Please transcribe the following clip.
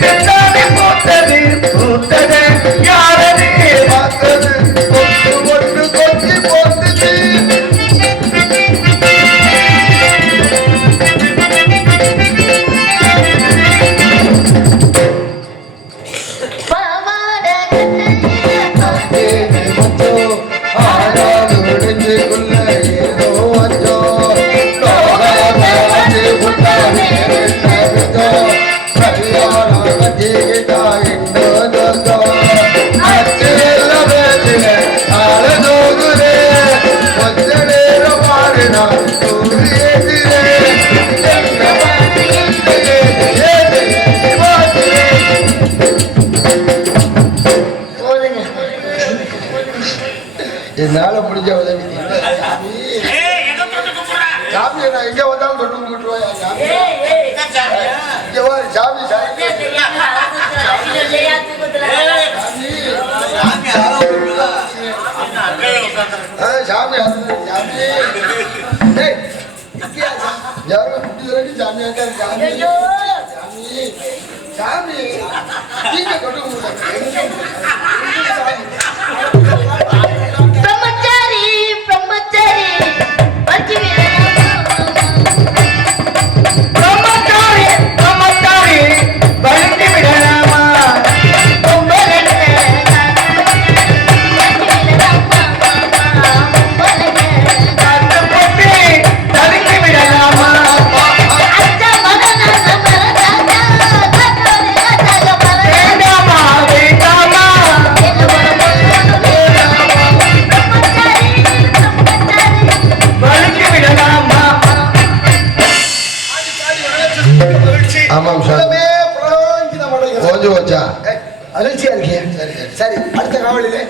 Thank என்னால முடிஞ்ச உதவி சாமி நான் எங்க வந்தாலும் தொட்டு கும்பிட்டுருவாயா சாமி இங்க வா சாமி சாமி சாமி அது, சாமி ஏய், இங்கேயா சாமி? யாரும் குட்டி வரைக்கும் ஆமாம் சார். புலஞ்சிதம் அடைகிறது புலஞ்சு போச்சா? அகழ்ச்சியா இருக்கேன் சரி. சரி அடுத்த காவலிலே